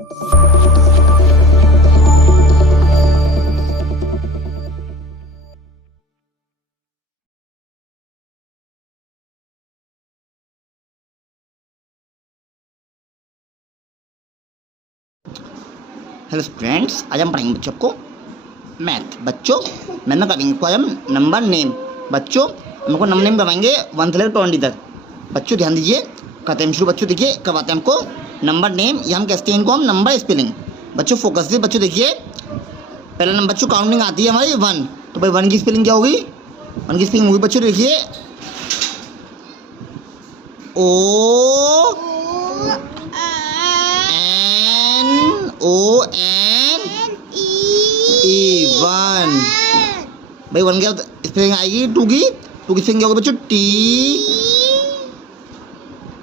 Hello students, आज हम पढ़ेंगे बच्चों को मैथ। बच्चों मैथ में करेंगे पोएम नंबर नेम। बच्चों हमको नंबर नेम करवाएंगे 1 से लेकर 20 तक। बच्चों ध्यान दीजिए, करते हैं शुरू। बच्चों देखिए, करवाते हैं हमको नंबर नेम, या हम कहते हैं इनको हम नंबर स्पेलिंग। बच्चों फोकस से बच्चों देखिए, पहला नंबर बच्चों काउंटिंग आती है हमारी 1, तो भाई 1 की स्पेलिंग क्या होगी? 1 की स्पेलिंग होगी बच्चों देखिए ONE। भाई 1 क्या स्पेलिंग आएगी? 2 की स्पेलिंग क्या होगी बच्चों?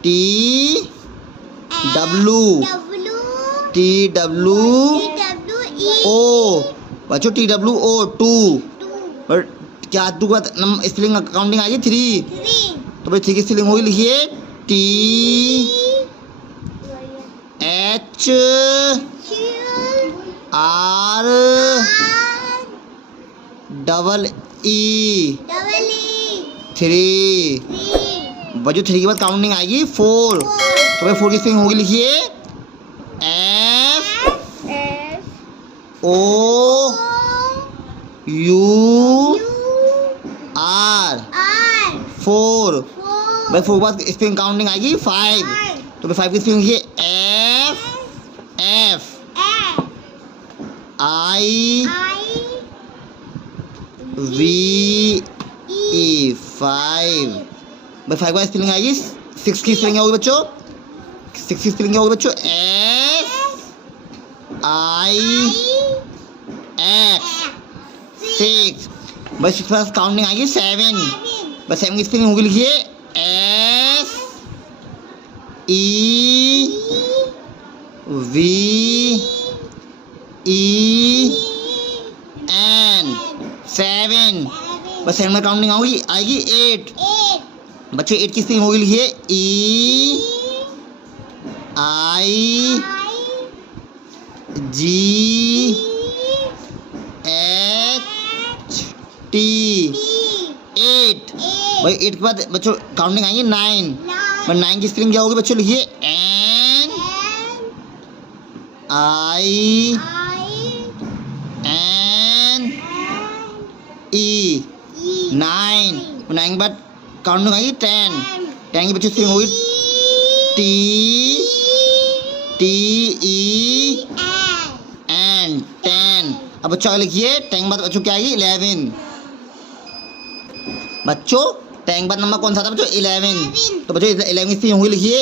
TWO बच्चों, TWO 2। और क्या 2 का स्पेलिंग काउंटिंग आएगी 3, तो भाई 3 की स्पेलिंग होगी लिखिए THREE 3। बच्चों 3 के बाद काउंटिंग आएगी 4, तो भाई 4 की स्पेलिंग होगी लिखिए FOUR 4। भाई 4 के बाद स्पेलिंग काउंटिंग आएगी 5, तो भाई 5 की स्पेलिंग लिखिए FIVE 5। भाई 5 का स्पेलिंग आएगी 6 की स्पेलिंग क्या होगी बच्चों? 6 की स्पेलिंग क्या होगी बच्चों? SIX 6। भाई 6 का काउंटिंग आएगी 7। भाई 7 की स्पेलिंग होगी लिखिए SEVEN 7। बस 7 में काउंटिंग आएगी 8। बच्चों 8 की स्पेलिंग होगी लिखिए EIGHT 8। भाई 8 के बाद बच्चों काउंटिंग आएगी 9। भाई 9 की स्पेलिंग क्या होगी बच्चों? लिखिए NINE 9। 9 के बाद काउंटिंग आएगी 10। 10 की बच्चों स्पेलिंग होगी TEN 10। अब बच्चों आगे लिखिए 10 के बाद बच्चों क्या आएगी? 11। बच्चों 10 के बाद नंबर कौन सा था बच्चों? 11। तो बच्चों 11 की स्पेलिंग होगी लिखिए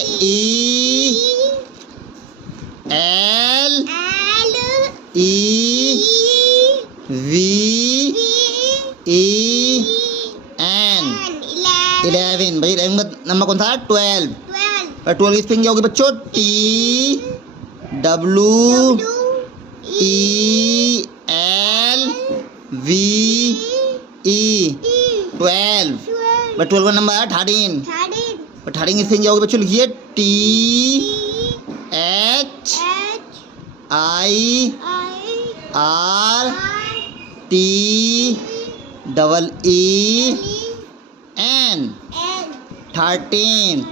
ELEVEN 11। भाई 11 का नंबर कौन था? 12। और 12 की स्पेलिंग क्या होगी बच्चों? TWELVE 12। बट 12 का नंबर है 13। और 13 की स्पेलिंग क्या होगी बच्चों? लिखिए THIREEN 13।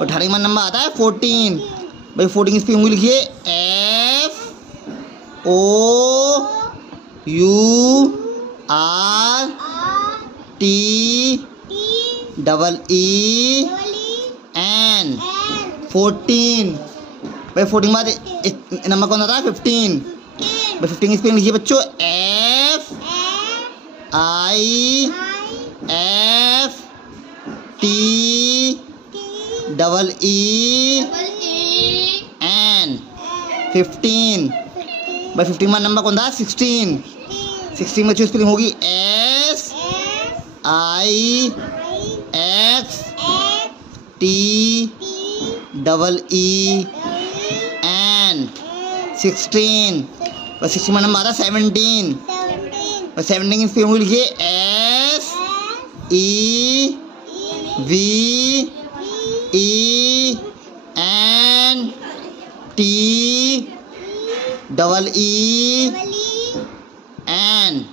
और 13 का नंबर आता है 14। भाई 14 की स्पेलिंग लिखिए FOURTEEN 14। भाई 14 के बाद नंबर कौन आता है? 15। भाई 15 की स्पेलिंग लिखिए बच्चों FIFTEEN 15। भाई 15 में नंबर कौन था? 16। 16 में स्पेलिंग होगी SIXTEEN 16। बस 16 में नंबर आता है 17। और 17 की स्पेलिंग लिखिए SEVENTEEN डबल ई एन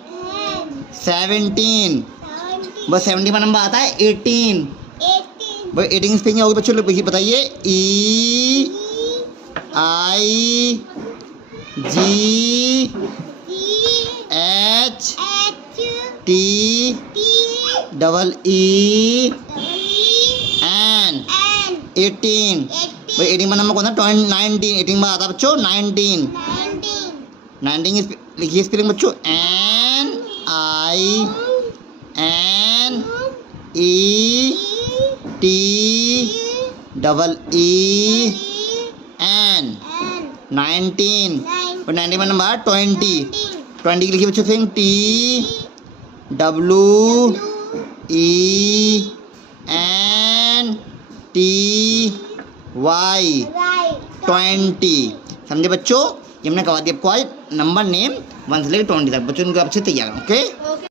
17 बस 70 का नंबर आता है 18 भाई 18 स्पेलिंग होगी बच्चों लोग बताइए E I G H T double E N 18 भाई 18 का नंबर कौन सा 19 18 बार आता है बच्चों 19 लिखिए स्पेलिंग बच्चों N I N E T double E N 19 और 19 का नंबर 20 की लिखिए बच्चों फिर T W E N T Y 20 समझे बच्चों ये हमने करवा दिया आपको आज नंबर नेम 1 से लेकर 20 तक बच्चों उनको आपसे तैयार ओके